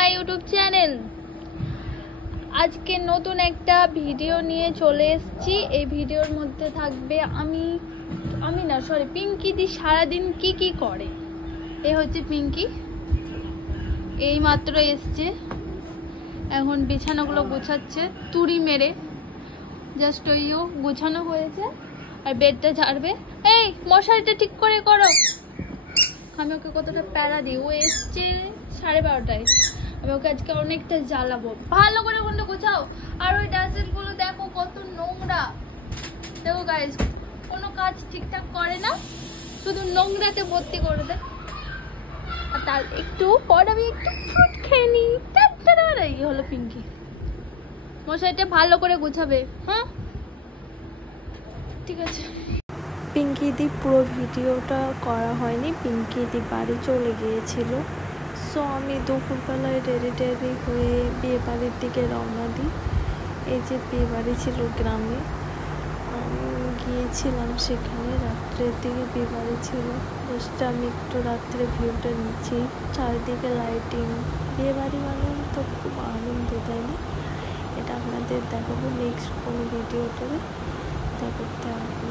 My YouTube channel. আজকে নতুন একটা ভিডিও নিয়ে চলে এসেছি। এই ভিডিওর মধ্যে থাকবে পিঙ্কি দি সারাদিন কি করে। এই হচ্ছে পিঙ্কি, এই মাত্র এসছে, এখন বিছানাগুলো গোছাচ্ছে তুড়ি মেরে। জাস্ট ওইও গোছানো হয়েছে আর বেডটা ঝাড়বে। এই মশারিটা ঠিক করে করো। আমি ওকে কতটা প্যারা দিই, ও এসছে 12:30টায়, আমি ওকে আজকে অনেকটা জ্বালাবো। ভালো করে ওখানটা গোছাও। আর ওই ডাস্টবিনগুলো দেখো কত নোংরা। দেখো গাইস, কোনো কাজ ঠিকঠাক করে না, শুধু নোংরাতে ভর্তি করে দেয়। আর তার একটু পর আমি একটু ফ্রুট খেয়ে নিই। এই হলো পিঙ্কি। মশারিটা ভালো করে গোছাবে, হ্যাঁ ঠিক আছে। পিঙ্কি দি পুরো ভিডিওটা করা হয়নি, পিঙ্কি দি বাড়ি চলে গিয়েছিল। সো আমি দুপুরবেলায় রেডি হয়ে বিয়ে বাড়ির দিকে রওনা দিই। এই যে বিয়ে বাড়ি ছিল গ্রামে, আমি গিয়েছিলাম সেখানে। রাত্রের দিকে বিয়ে বাড়ি ছিল। জাস্ট আমি একটু রাত্রে ভিউটা নিচ্ছি, চারিদিকে লাইটিং। বিয়ে বাড়ি মানে তো খুব আনন্দ, তাই না? এটা আপনাদের দেখাবো নেক্সট কোনো ভিডিওতে। করতে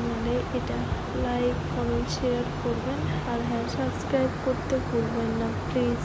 মানে এটা লাইক কমেন্ট শেয়ার করবেন, আর হ্যাঁ সাবস্ক্রাইব করতে ভুলবেন না প্লিজ।